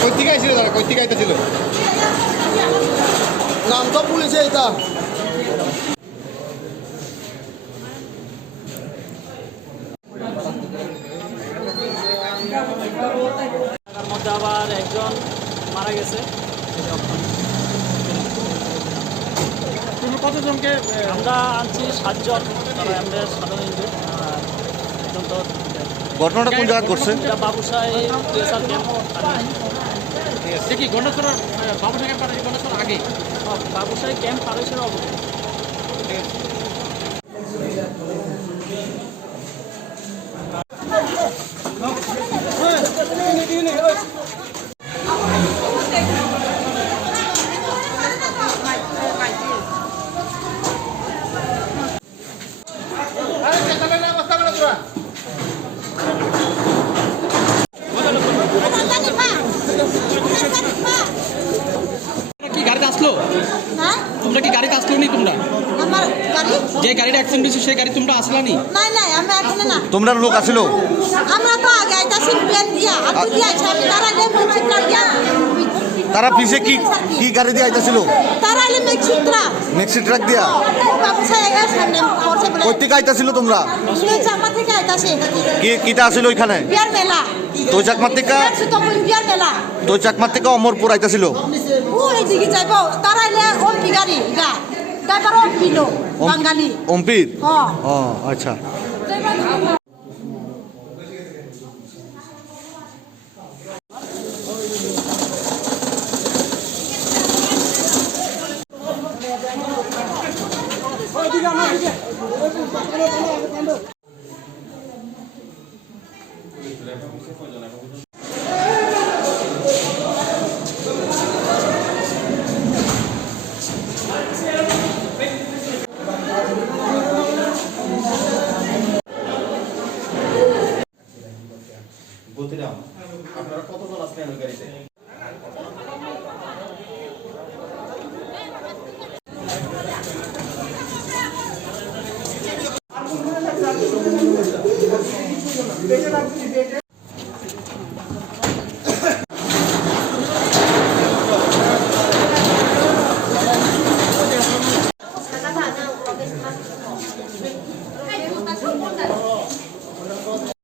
কই থেকে আইছিল তারা, কই থেকে আইতেছিল? নাম তো পুলিশে এটা। তার মধ্যে আবার একজন মারা গেছে। তুমি কতজনকে? আমরা আনছি 7 জন, তারা আমরা সাধারণ হিন্দু। আর একজন তো ঘটনাটা কোন জায়গায় ঘটছে? এটা বাবুসাই প্রেসার ক্যাম্প। দেখি গণেশ্বরের বাবুসাই ক্যাম্প গণেশ্বর আগে বাবুসাই ক্যাম্প পারেশের অবস্থা। কি গাড়িতে আসলো? হ্যাঁ তোমরা কি গাড়িতে আসলো নি? তোমরা আমার গাড়ি যে গাড়িটা অ্যাক্সিডেন্ট হয়েছে সেই গাড়ি তোমরা আসলা নি? নাই নাই আমি এখানে না তোমরা লোক আসিল? আমরা তো আগে আইতাছি প্লেন দিয়া আর তুই দিয়া ছাড়ি তারাইলে মেক্সিত্রা দিয়া তারা পিছে কি কি গাড়ি দিয়ে আইতেছিল? তারাইলে মেক্সিত্রা মেক্সি ট্রাক দিয়া? বাবুসাই এর সামনে পড়ছে বলে কই থেকে আইতেছিল তোমরা? এই জামা থেকে আইতাছি কি কিটা আসিল ওইখানে? বিয়ার মেলা তো চাকমার থেকে তো বিয়ার মেলা তো চাকমার থেকে অমরপুর আইতেছিল? ও এই দিকে যাইবো তারাইলে ওমপি গাড়ি গা ড্রাইভার ওমপি লো বাঙালি অম্পির? হ্যাঁ ও আচ্ছা। আপনারা কতজন আসলেন ওই গাড়িতে?